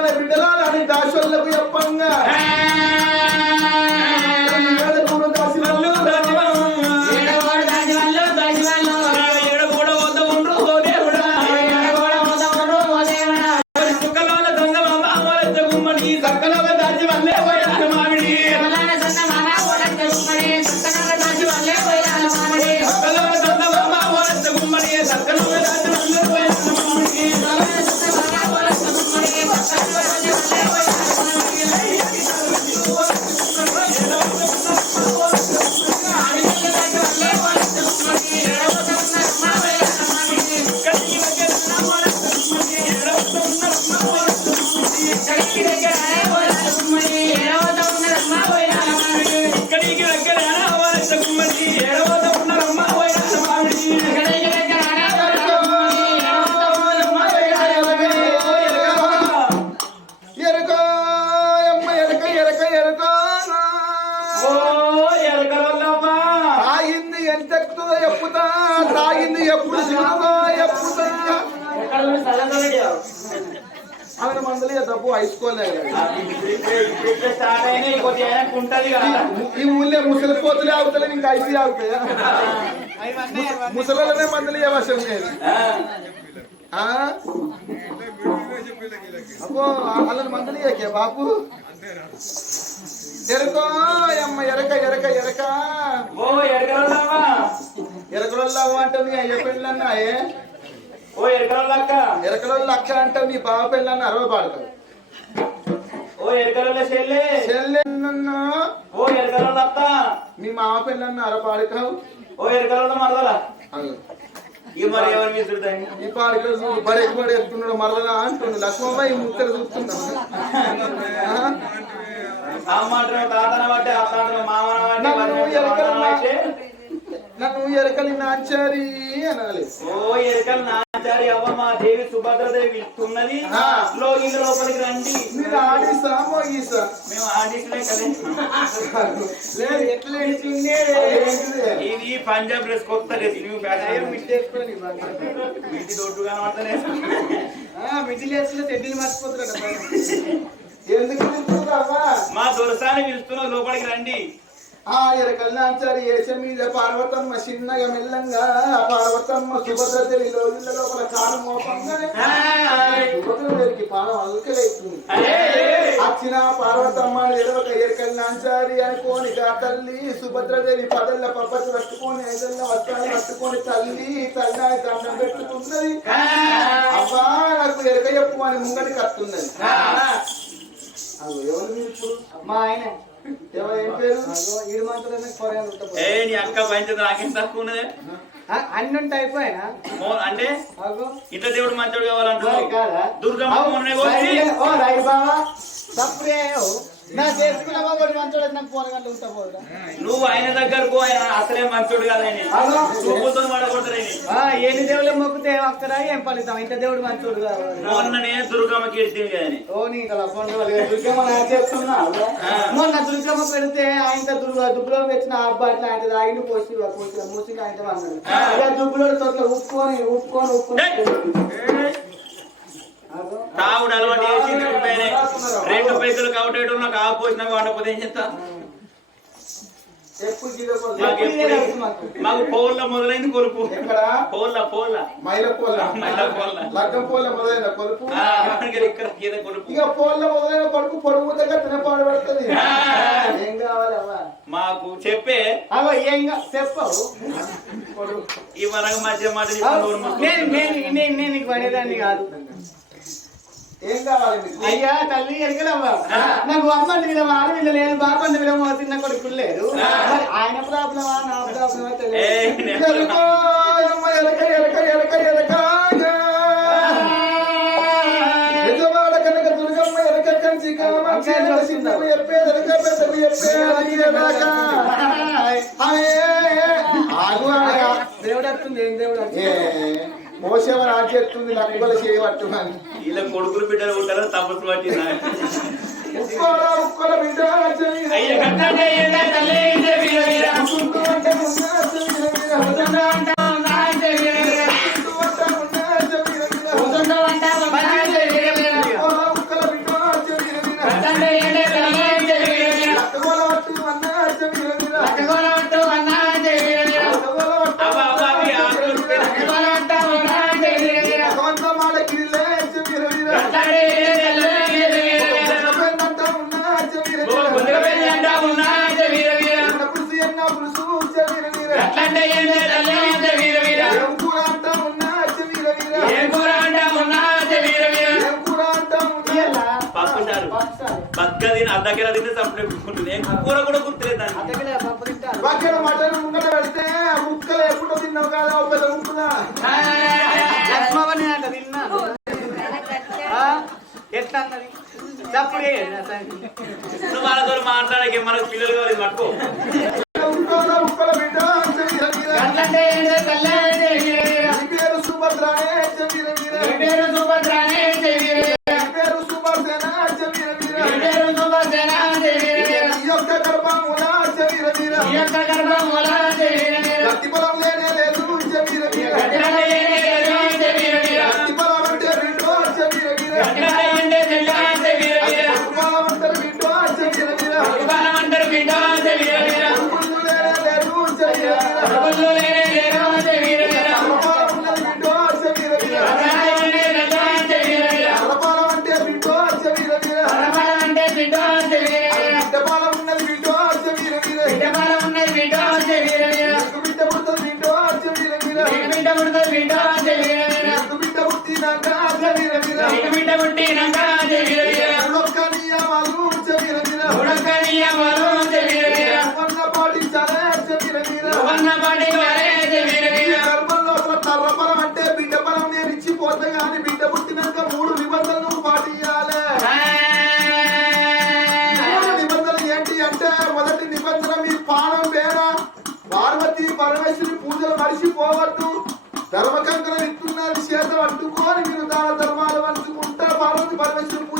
మన బిడ్డలాలని దాసోళ్ళకు చెప్పంగా. ఈ ఊళ్ళో ముసలి కోతులే ఆగుతలే ఇంకా ఐసీ ఆగుతాయా? ముసలిలోనే మందులు అవసరం లేదు. ఆ? అబ్బో వాళ్ళని మందులు బాపు. ఎరకో అమ్మ ఎరక ఎరక ఎరక. ఓ ఎరకలవ్వా. ఎరకలలో అంటావు నీ అయ్య పెళ్ళన్నాయే ఓ ఎరకలక్క ఎరకలలో అక్క అంటావు నీ బావ పెళ్ళన్న అరవై పాడతావు ఓ ఎరకల చెల్లె చెల్లెన్న ఓ ఎరకలత్త మీ మామ పెళ్ళన్న అర పాడుకావు ఓ ఎరకల మరదల? మరి ఎవరు ఈ పాడుకలు చూడు బడేకి బడి ఎత్తున్నాడు మరలా అంటుండు. లక్ష్మమ్మ ఈ చూస్తున్నాడు తాతన బట్టి ఎరకల మామన బట్టి నన్ను ఎరకలి నాచారి అనాలి. ఓ ఎరకలు అవ్వ మా దేవి సుభద్రదేవి ఇస్తున్నది లోపలికి రండి. మీరు ఆడిసా మోగీసా మేము? ఇది పంజాబ్ డ్రెస్ కొత్త డ్రెస్ ఫ్యాషన్. మిట్టేసుకొని దొడ్డు తెడ్డీలు మర్చిపోతున్నాడు ఎందుకు మా దొరసాని పిలుస్తున్న లోపలికి రండి. ఆ ఎరకల్ నాచారి ఏస మీద పార్వతమ్మ చిన్నగా మెల్లంగా పార్వతమ్మ సుభద్రదేవి లోపల కాలం మోపంగానే సుభద్రదేవికి పానం అల్కలైతుంది వచ్చిన పార్వతమ్మ ఎడవక ఎరకల్ నాంచారి అనుకోని గా తల్లి సుభద్రదేవి పదల్ల పబ్బతి పట్టుకొని ఐదల్ల వస్త్రాలు పట్టుకొని తల్లి తల్లి దండం పెట్టుకున్నది. అబ్బా నాకు ఎరక చెప్పు అని ముంగటి కత్తున్నది. అగో, ఎవరు మీరు ఇప్పుడు? మా ఆయన. నీ అక్క పంచదు నాకేం తక్కువ ఉన్నదే? అన్ని ఉంటే అయిపోయినా అంటే? ఇంట్లో దేవుడు మంచోడు కావాలంటున్నావు. దుర్గమ్మ మొన్నే పోయింది. ఓ. రైట్ బావా తప్పుడే నా చేసుకున్న బాబు మంచోడు నాకు పోరగంట ఉంటా పోదురా. నువ్వు ఆయన దగ్గరకు ఆయన అసలే మంచోడు. చూపుతో ఆ, ఎన్ని దేవుళ్ళు మొక్కుతే అక్కడా ఏం ఫలితం? ఇంత దేవుడు మంచోడు కావాలి మొన్ననే కానీ ఓ నీ కదా దుర్గమ్మ చేస్తున్నా మొన్న దుర్గమ్మ పెడితే ఆయన దుర్గ దుబ్బులో తెచ్చిన అబ్బాయి ఆయన ఆయన పోసి పోసి మూసి ఆయన అన్నాడు దుబ్బులో తోట ఉప్పుకొని ఉప్పుకొని ఉప్పుకొని. తాగుడు అలవాటు. రెండు పైసలు కౌటేయడం నాకు చేస్తా ఎప్పుడు గిరపో- మాకు పోల్ల మొదలైంది కొలుపు పోల్ల పోల్ల. మైల పోల మైల పోల్ల. లగ్గం మొదలైన కొలుపు ఆ, ఇక్కడ ఇక్కడ గీత కొలుపు ఇక పోల మొదలైన కొడుకు పొడుగుతగా తినపాడు పడుతుంది. ఆ. ఏం కావాలి అవ్వ? మాకు చెప్పే. ఏం చెప్పవు. ఈ వరగ మధ్య మాట నేను నేను నేను నీకు పడేదాన్ని కాదు. ఏం కావాలి మీకు అయ్యా తల్లి ఎరగలవ్వా నాకు అమ్మంది విధం ఆడవిల్ల లేదు బాబంది విధం చిన్న కొడుకులు మరి ఆయన ప్రాబ్లమా నా ప్రాబ్లమా. దేవుడు వస్తుంది ఏం దేవుడు ఏ, మోసేవని ఆచేస్తుంది లక్కుల చేయబట్టుమని ఇలా కొడుకులు బిడ్డలు ఉంటారు తపస్సు ఉక్కోల బిడ్డ. అయ్య కట్టండి తింటే కూర కూడా గుర్తులేదు మటన్ పెడితే ముక్కలు ఎప్పుడో తిన్నావు కదా పెద్ద? ఎట్లా అన్నది చప్పుడు. నువ్వు వాళ్ళతో మాట్లాడకే మనకు పిల్లలు కావాలి పట్టుకో. బిడ్డ? పరమేశ్వరి పూజలు మరిచిపోవద్దు. ధర్మకంకరం ఇస్తున్నారు చేతులు అడ్డుకొని మీరు దాన ధర్మ పార్వతి పరమేశ్వరి పూజలు చేయాలి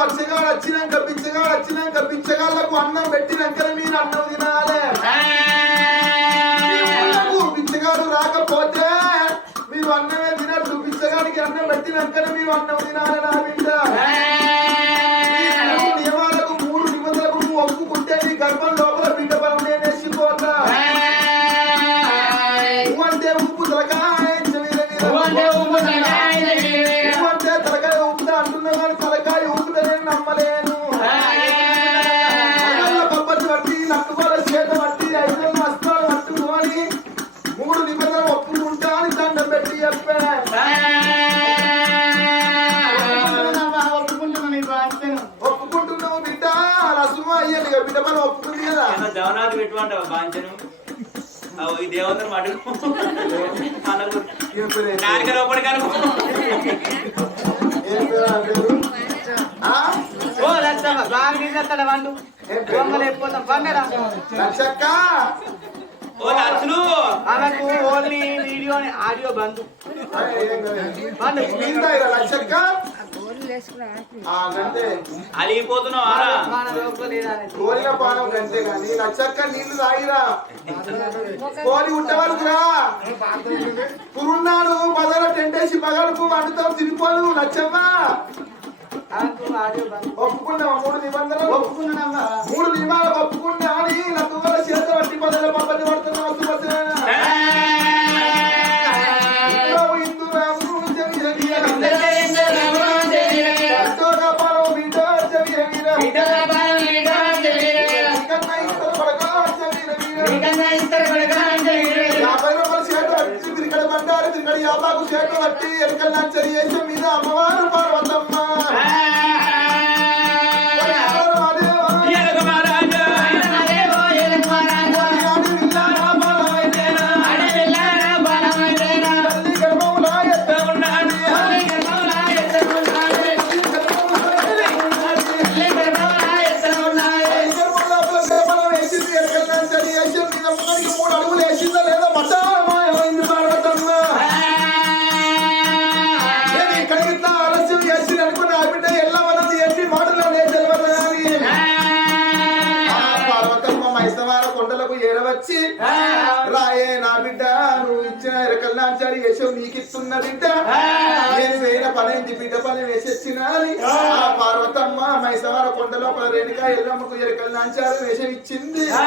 వర్షగాడు వచ్చినాక పిచ్చగాడు వచ్చినాక పిచ్చగాళ్ళకు అన్నం పెట్టినాక మీరు అన్నం తినాలే. పిచ్చగాడు రాకపోతే మీరు అన్నమే తినట్టు పిచ్చగాడికి అన్నం పెట్టినాక మీరు అన్నం తినాలి నా బిడ్డ. నియమాలకు మూడు నిబంధనలకు నువ్వు ఒప్పుకుంటే నీ గర్భం లోపల బిడ్డ బలం నేను వేసిపోతా నువ్వంటే ఉప్పు తలకా పెట్టుకుంటావా బాంచను? అవు ఈ దేవతను నాలుగు కనుక? ఓ లచ్చమ్మ బాగా తీసేస్తాడు దొంగలు లచ్చక్క. ఓ లచ్చులు. ఆమెకు ఓన్లీ వీడియో ఆడియో లచ్చక్క? కోరిన పానం గంతే కానీ లచ్చక్క నీళ్ళు తాగిరా. కోరి ఉంటవరకురా కురున్నాడు పదల టెంటేసి పగలుపు ఆమెకు ఆడియో బంద్ ఒప్పుకున్నావా మూడు నిబంధనలు. ఒప్పుకున్నానమ్మా మూడు నియమాలు ఒప్పుకున్నా అని నాకు కూడా చేతులు పట్టి పదల పబ్బతి పడుతున్నావు యాభై రూపాయల చేటు పట్టి తిరిగడ బండారు తిరిగడ యాబాకు చేటు పట్టి ఎలుకల నచ్చరి వేషం మీద అమ్మవారు పార్వతమ్మ బిడ్డ నేను వేయిన పనైంది బిడ్డ పని ఆ. పార్వతమ్మ మైసవార కొండ లోపల రేణుక ఎల్లమ్మకు ఎరకల్లాంచారి వేషం ఇచ్చింది ఆ.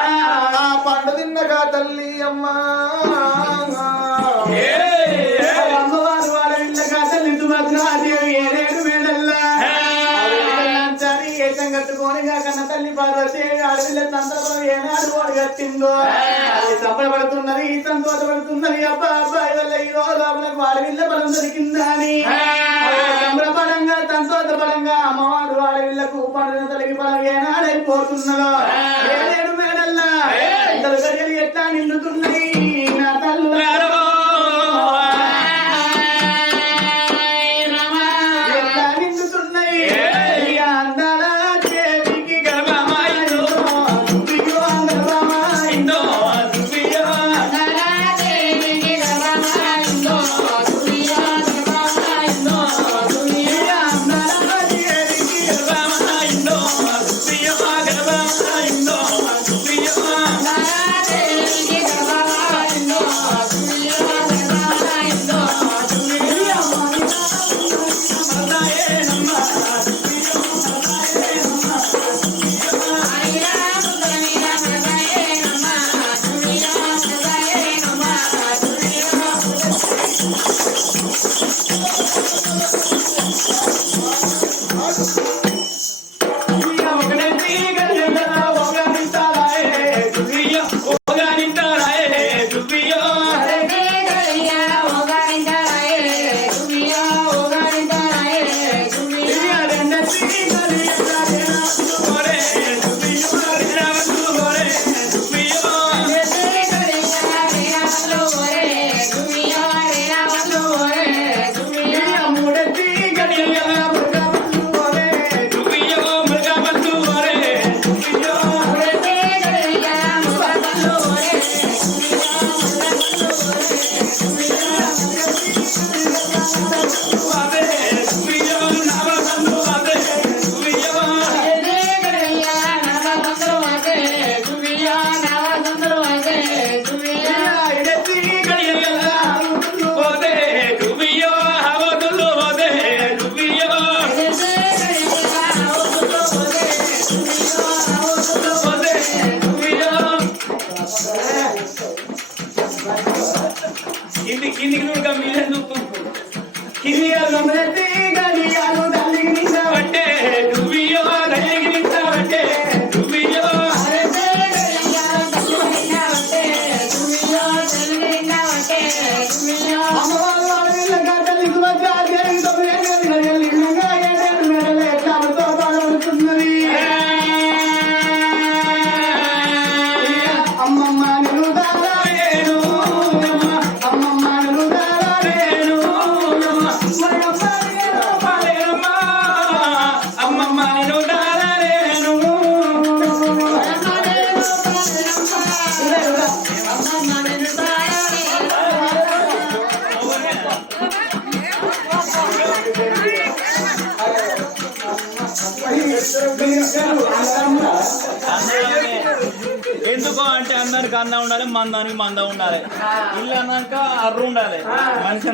పండు తిన్నగా తల్లి అమ్మా. అమ్మవారు వాళ్ళ ఇళ్ళ కాతలు ఇంటి మధ్యన ఏకం కట్టుకొని కన్న తల్లి పార్వతి ఏనాడు అది సంబరపడుతున్నది ఈ సంతోషపడుతున్నది అబ్బా అబ్బాయి వల్ల ఈ రోజు లోపలకు ఆడపిల్ల బలం దొరికిందా అని. సంబరపడంగా సంతోషపడంగా అమ్మవారు ఆడపిల్లకు పండుగ తల్లికి బలం ఏనాడైపోతున్నదో ఏడేడు మేడల్లా? ఎట్లా నిండుతున్నాయి ఎందుకు అంటే అందరికి అన్న ఉండాలి మందానికి మంద ఉండాలి. ఇల్లు అన్నాక అర్రు ఉండాలి. మనిషి